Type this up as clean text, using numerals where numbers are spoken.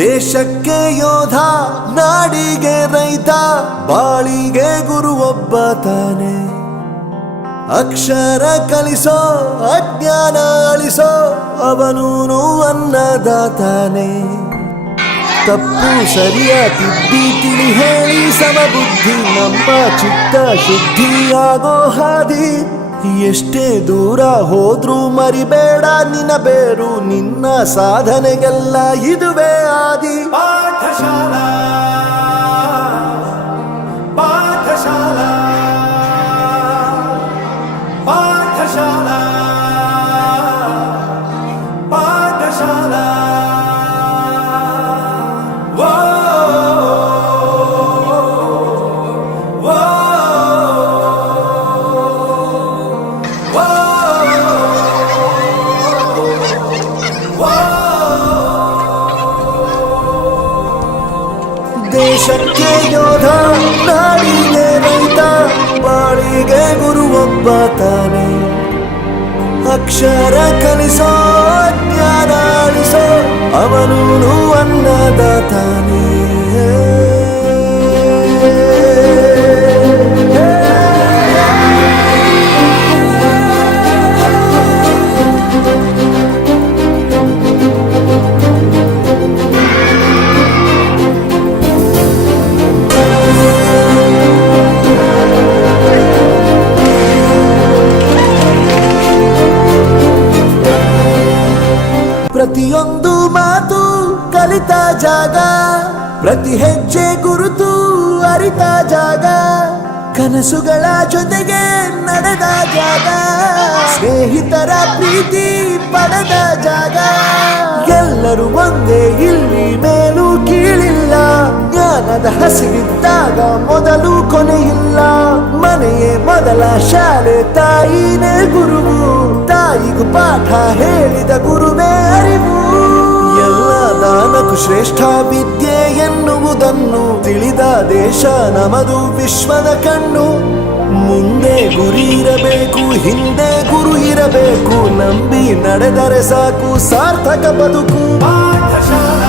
ದೇಶಕ್ಕೆ ಯೋಧ, ನಾಡಿಗೆ ರೈತ, ಬಾಳಿಗೆ ಗುರು ಒಬ್ಬ ತಾನೆ. ಅಕ್ಷರ ಕಲಿಸೋ, ಅಜ್ಞಾನ ಅಳಿಸೋ, ಅವನೂನು ಅನ್ನದಾತಾನೆ. ತಪ್ಪು ಸರಿಯ ತಿದ್ದಿ ತಿಳಿ ಹೇಳಿ ಸಮಬುದ್ಧಿ ನಮ್ಮ ಚಿತ್ತ ಶುದ್ಧಿಯಾಗೋ ಹಾದಿ. ಎಷ್ಟೇ ದೂರ ಹೋದ್ರೂ ಮರಿಬೇಡ ನಿನ್ನ ಬೇರು, ನಿನ್ನ ಸಾಧನೆಗೆಲ್ಲ ಇದುವೇ ಆದಿ. ಪಾಠಶಾಲಾ ಪಾಠಶಾಲಾ ಪಾಠಶಾಲಾ ಪಾಠಶಾಲಾ. ದೇಶಕ್ಕೆ ಯೋಧ, ನಾಡಿಗೆ ರೈತ, ಬಾಳಿಗೆ ಗುರು ಒಬ್ಬ ತಾನೆ. ಅಕ್ಷರ ಕಲಿಸೋ, ಜ್ಞಾನ ಅಳಿಸೋ, ಅವನೂನು ಅನ್ನದಾತಾನೆ. ಪ್ರತಿಯೊಂದು ಮಾತು ಕಲಿತ ಜಾಗ, ಪ್ರತಿ ಹೆಜ್ಜೆ ಗುರುತು ಅರಿತ ಜಾಗ, ಕನಸುಗಳ ಜೊತೆಗೆ ನಡೆದ ಜಾಗ, ಸ್ನೇಹಿತರ ಪ್ರೀತಿ ಪಡೆದ ಜಾಗ. ಎಲ್ಲರೂ ಒಂದೇ, ಇಲ್ಲಿ ಮೇಲೂ ಕೀಳಿಲ್ಲ, ಜ್ಞಾನದ ಹಸಿವಿದ್ದಾಗ ಮೊದಲು ಕೊನೆಯಿಲ್ಲ. ಮನೆಯೇ ಮೊದಲ ಶಾಲೆ, ತಾಯಿನೇ ಗುರುವು, ತಾಯಿಗೂ ಪಾಠ ಹೇಳಿದ ಗುರುವೇ ಅರಿವು. ಎಲ್ಲ ದಾನಕ್ಕೂ ಶ್ರೇಷ್ಠ ವಿದ್ಯೆ ಎನ್ನುವುದನ್ನು ತಿಳಿದ ದೇಶ ನಮದು ವಿಶ್ವದ ಕಣ್ಣು. ಮುಂದೆ ಗುರಿ ಇರಬೇಕು, ಹಿಂದೆ ಗುರು ಇರಬೇಕು, ನಂಬಿ ನಡೆದರೆ ಸಾಕು ಸಾರ್ಥಕ ಬದುಕು. ಪಾಠಶಾಲಾ